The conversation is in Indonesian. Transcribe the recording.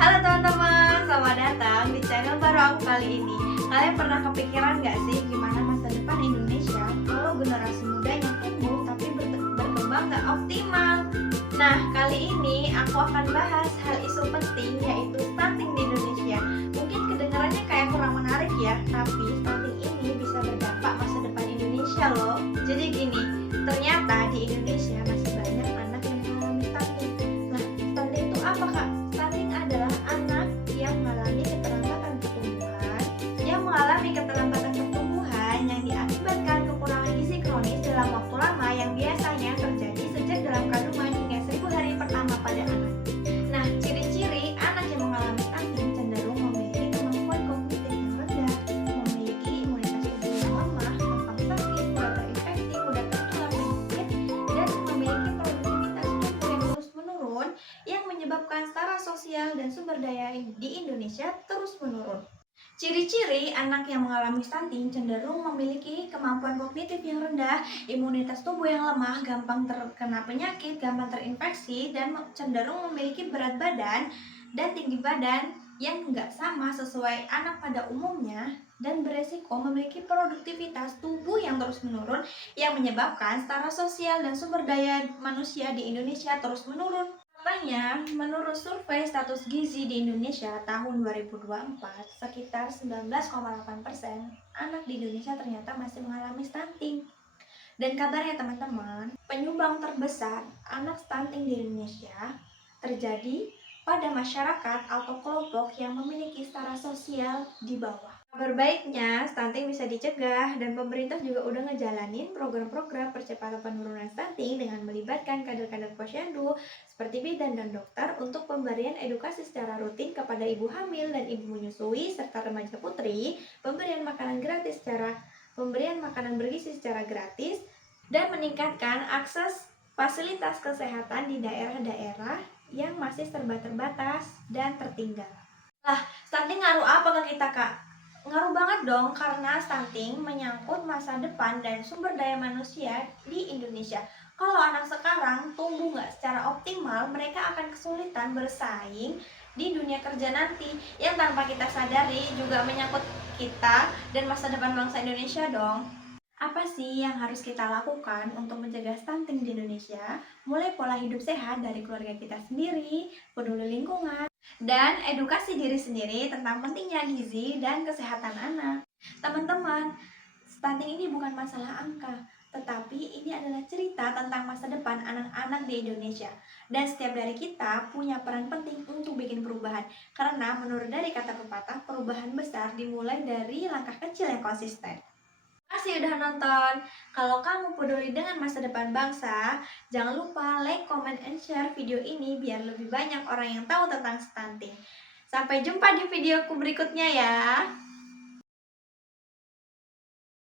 Halo teman-teman, selamat datang di channel baru aku kali ini. Kalian pernah kepikiran nggak sih gimana masa depan Indonesia kalau generasi mudanya tumbuh tapi berkembang nggak optimal? Nah, kali ini aku akan bahas hal isu penting yaitu stunting di Indonesia. Mungkin kedengarannya kayak kurang menarik ya, tapi stunting ini bisa berdampak masa depan Indonesia loh. Jadi gini, ternyata di Indonesia masih banyak anak yang mengalami stunting. Nah, stunting itu apa kak? Stunting adalah anak yang mengalami keterlambatan pertumbuhan yang diakibatkan kekurangan gizi kronis dalam waktu lama yang biasanya terjadi sejak dalam kandungan hingga 1000 hari pertama pada anak. Nah, ciri-ciri anak yang mengalami stunting cenderung memiliki kemampuan kognitif yang rendah, memiliki imunitas tubuh yang lemah, gampang sakit, mudah terinfeksi, mudah tertular penyakit, dan memiliki produktivitas tubuh yang terus menurun yang menyebabkan setara sosial dan sumber daya di Indonesia terus menurun. Ciri-ciri anak yang mengalami stunting cenderung memiliki kemampuan kognitif yang rendah, imunitas tubuh yang lemah, gampang terkena penyakit, gampang terinfeksi, dan cenderung memiliki berat badan dan tinggi badan yang nggak sama sesuai anak pada umumnya, dan beresiko memiliki produktivitas tubuh yang terus menurun yang menyebabkan setara sosial dan sumber daya manusia di Indonesia terus menurun. Faktanya, menurut survei status gizi di Indonesia tahun 2024, sekitar 19,8% anak di Indonesia ternyata masih mengalami stunting. Dan kabarnya teman-teman, penyumbang terbesar anak stunting di Indonesia terjadi pada masyarakat atau kelompok yang memiliki setara sosial di bawah. Kabar baiknya, stunting bisa dicegah dan pemerintah juga udah ngejalanin program-program percepatan penurunan stunting dengan melibatkan kader-kader posyandu seperti bidan dan dokter untuk pemberian edukasi secara rutin kepada ibu hamil dan ibu menyusui serta remaja putri, pemberian makanan bergizi secara gratis, dan meningkatkan akses fasilitas kesehatan di daerah-daerah yang masih serba terbatas dan tertinggal. Stunting ngaruh apa ke kita kak? Ngaruh banget dong karena stunting menyangkut masa depan dan sumber daya manusia di Indonesia. Kalau anak sekarang tumbuh nggak secara optimal, mereka akan kesulitan bersaing di dunia kerja nanti yang tanpa kita sadari juga menyangkut kita dan masa depan bangsa Indonesia dong. Apa sih yang harus kita lakukan untuk mencegah stunting di Indonesia? Mulai pola hidup sehat dari keluarga kita sendiri, peduli lingkungan, dan edukasi diri sendiri tentang pentingnya gizi dan kesehatan anak. Teman-teman, stunting ini bukan masalah angka, tetapi ini adalah cerita tentang masa depan anak-anak di Indonesia. Dan setiap dari kita punya peran penting untuk bikin perubahan. Karena menurut dari kata pepatah, perubahan besar dimulai dari langkah kecil yang konsisten. Terima kasih udah nonton. Kalau kamu peduli dengan masa depan bangsa, jangan lupa like, comment, and share video ini biar lebih banyak orang yang tahu tentang stunting. Sampai jumpa di videoku berikutnya ya.